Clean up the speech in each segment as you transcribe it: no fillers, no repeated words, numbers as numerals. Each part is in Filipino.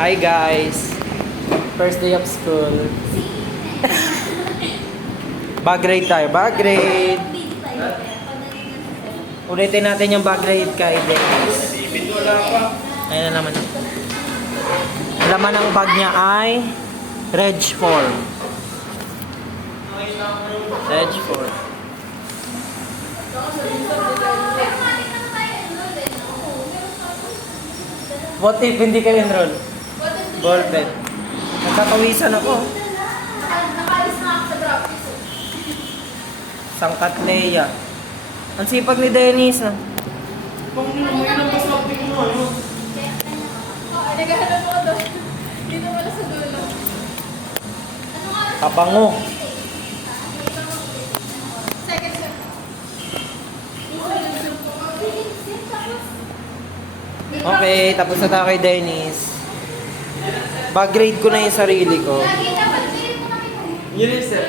Hi guys! First day of school. Bag grade tayo. Bag grade! Ulitin natin yung bag grade kay Dennis. Ayun na naman. Laman ng bag niya ay Reg 4. Reg 4. What if hindi kayo enroll? Ballpen. Nagkakawisan ako. Nakalis na ako sa graphics. Sangkat Leia. Ang sipag ni Dennis ah. Naghahanap ako doon. Dito pala sa dulo. Kabango. Second step. Okay, tapos na tayo kay Dennis. Bag grade ko na yung sarili ko. Lagi dapat pilit mo namin yung Yun yung sir.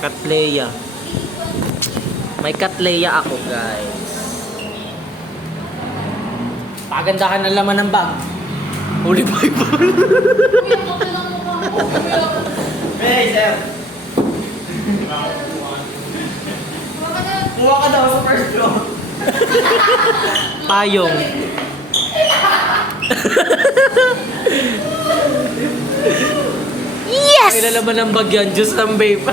Katleya. May Katleya ako, guys. Pagandahan ng laman ng bag. Holy Bible. umiyak ako lang mukha mo. Hey, sir. Kuha ka daw sa first floor. Payong. Yes! May lalaman ng bag yan. Diyos ng babe.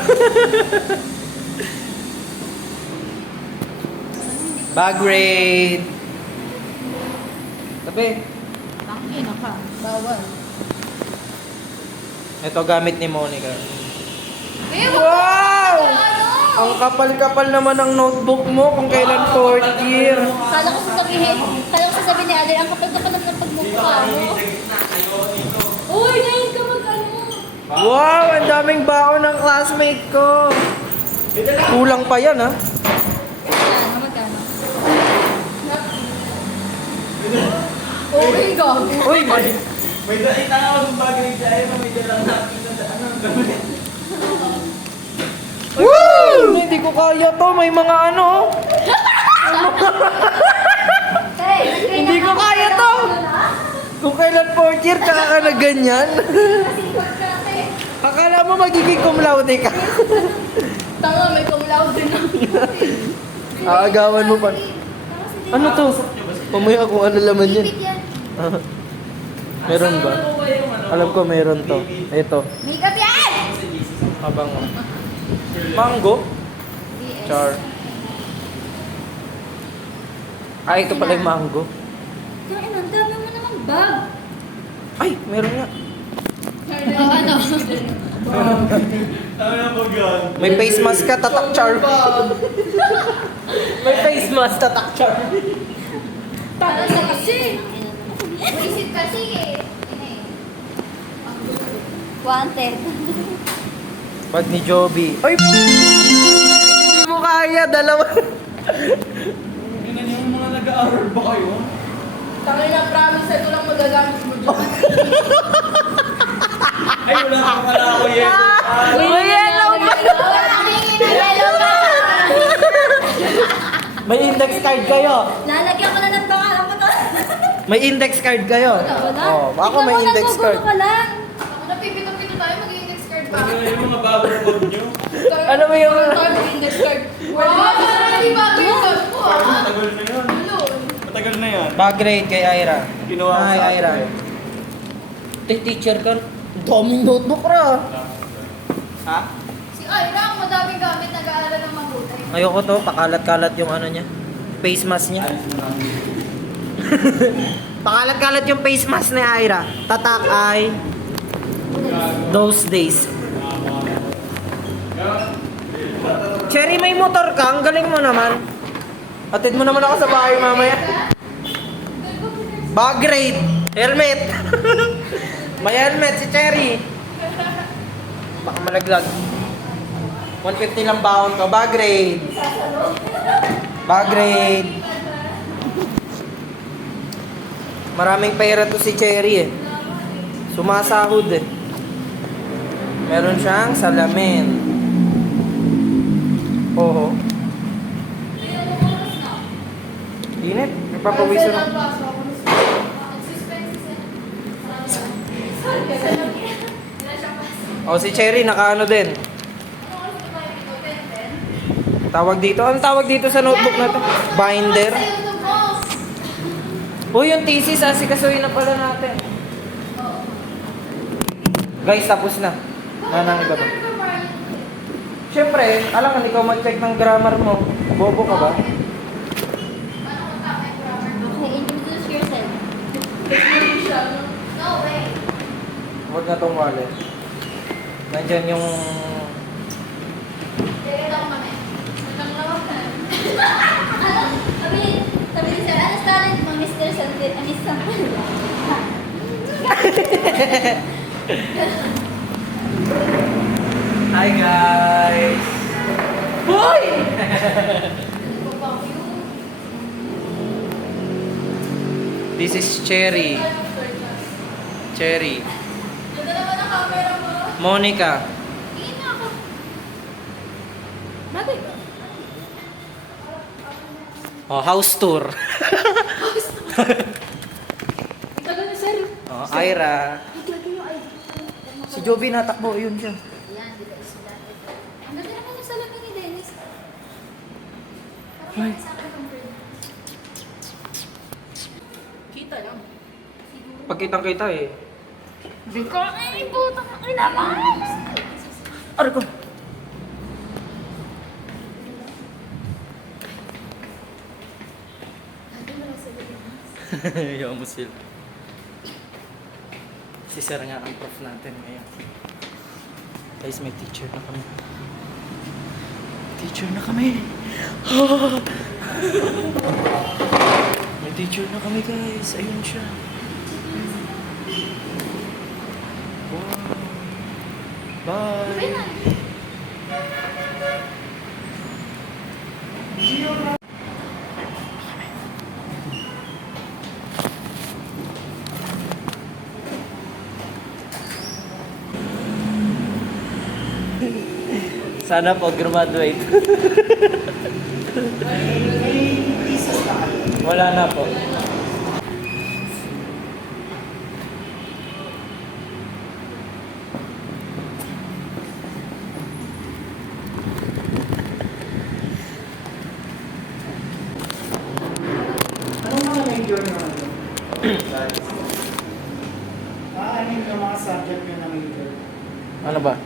Bag grade. Tabi. Tangina ka. Bawal. Ito gamit ni Monica. Wow! Wow! Ano? Ang kapal-kapal naman ng notebook mo kung kailan 4th year. Kala ko sasabihin ni Ate, ang kapal-kapal naman ng pagmumukha mo. Uy, ngayon ka mag-ano. Wow! Ang daming baon ng classmate ko. Kulang pa yan, ha? Magkano, magkano? Okay, gabi. Uy! May dalit na ako ng bagay dyan. May dalang nakita sa ano. Woo! Hindi ko kaya to. May mga ano. Hey, Hindi ko kaya to. Kung kailan 4th year, kaka ka na ganyan. Nasipag ka, ate. Akala mo magiging cum laude ka. Tanga, may cum laude din ako. Aagawan mo pa. Ano to? Pamaya kung ano laman yan. Ipit yan. Meron ba? Alam ko meron to. Ito. Makeup yan! Kabango. Mango? Char. Ay, ito pala yung mango. Kaya ang dami mo namang bag. Ay, meron nga. Ano? Ano na pag yan? May face mask ka, tatak char. May face mask, tatak char. Para sa kasi. Isip kasi eh. Wanted. Pag ni Joby. Ay! Hindi mo kaya, dalawa. Ganun yung mga nag-aaral ba kayo? Tangay na promise, ito lang magagamit mo dyan. Ay, wala pa pala ako yan. Uy, yellow ba? May index card kayo. Lalagyan ko na ng pangalan ko to. May index card kayo. Wala. Oh, ako may Ikaw, index nagugulo card. ka lang. Ako napipito-pito tayo, mag-index card ba? Ano yung mga bagong bag nyo? Ano ba yung... Tayo mag-index card. Wow, hindi bago yung bag ko ah. Matagal na yun. Matagal na yan. Bag grade kay Ira. Ginawa ko Hi, sa Ira. atin. Teacher ka. Daming notebook ra. Ha? Si Ira, ang madaming gamit, nag-aaral ng mabuti. Ayoko to, pakalat-kalat yung ano niya. Face mask niya. Pakalat-kalat yung face mask ni Ira. Tatak ay those days. Cherry, may motor ka? Ang galing mo naman. Atid mo naman ako sa bahay mamaya. Bag grade. Helmet. May helmet si Cherry. Baka malaglag. 150 lang baon to. Bag grade. Bag grade. Maraming pera to si Cherry eh. Sumasahod eh. Meron siyang salamin. Oo. Init. Nagpapawiso na. O si Cherry, nakaano din. Tawag dito. Anong tawag dito sa notebook na to? Binder. Uy, yung thesis, asikasuhin na pala natin. Guys, tapos na. Nanang iba ba? Siyempre, alam ka, ikaw mag-check ng grammar mo. Bobo ka ba? Okay, introduce yourself. No way. Huwag na tong wallet. Nandyan yung... Direct ako kami. Sabi ni sir, ano talent mo, Mr. Santit? Anis Santit. Hi guys! Hoy! This is Cherry. Cherry. Ganda naman ang camera mo. Monica. Tingin na ako. Bagay ba? Oh, house tour. Tagal na sir. Oh, Ira. Ito yung ID. Si Joby natakbo, yun siya. Yan, di ba estudyante ko. Ang ganda naman yung salamin ni Dennis. Ay. Parang sa akin ang friend. Kita lang. Pagkitang kita eh. Di ko, ay, putang ina naman! Aray ko. Yung musil. Si Sir nga ang prof natin ngayon. Guys, may teacher na kami. Teacher na kami. May teacher na kami guys. Ayun siya. Wow. Bye. Sana po graduate. Wala na po. Anong mga major nyo ano? Ano yung mga subject nyo na major? Ano ba?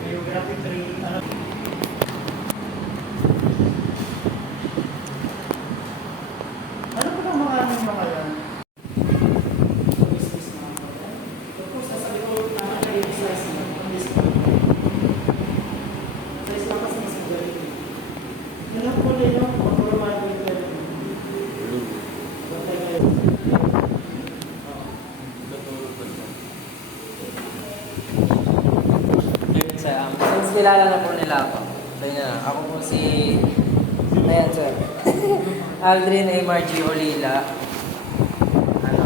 Geography 3, ano? Ano pa bang mga ano yung mga yan? Business na ako. Tapos sa likod, yung slice na. Ang list na. Slice lang kasi sa galing. Yan ang kulay nyo, pag-formal with the Since kilala na po nila ako. So yun na, ako po si... Ayan sir. Aldrin A. Margie Olila. Ano?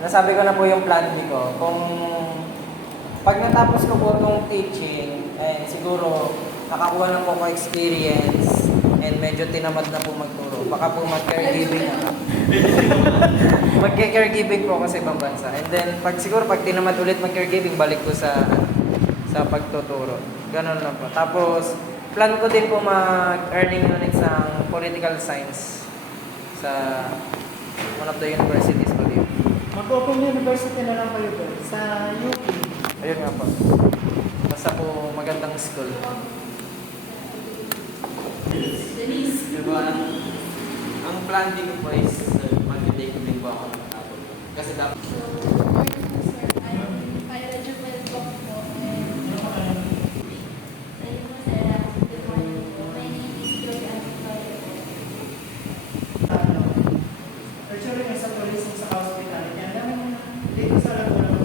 Nasabi ko na po yung plan B ko. Kung pag natapos ko po itong teaching, eh, siguro nakakuha na po ko experience and medyo tinamad na po magturo. Baka po mag-caregiving na. Mag-caregiving po ako sa ibang bansa. And then, siguro pag tinamad ulit mag-caregiving, balik ko sa pagtuturo. Ganon lang po. Tapos, plan ko din po mag-earning units ng political science sa one of the universities po dito. Mag-open university na lang kayo doon sa UP. Ayun nga po. Basta po magandang school. Diba? Ang plan din ko po is mag-take din po ako ng tapos. Kasi dapat... Actually, may sa tourism sa hospitality. Yan naman dito sa Laguna.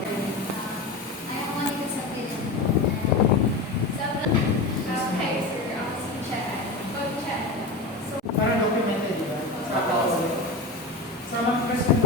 Parang documented, di ba? Sa mga question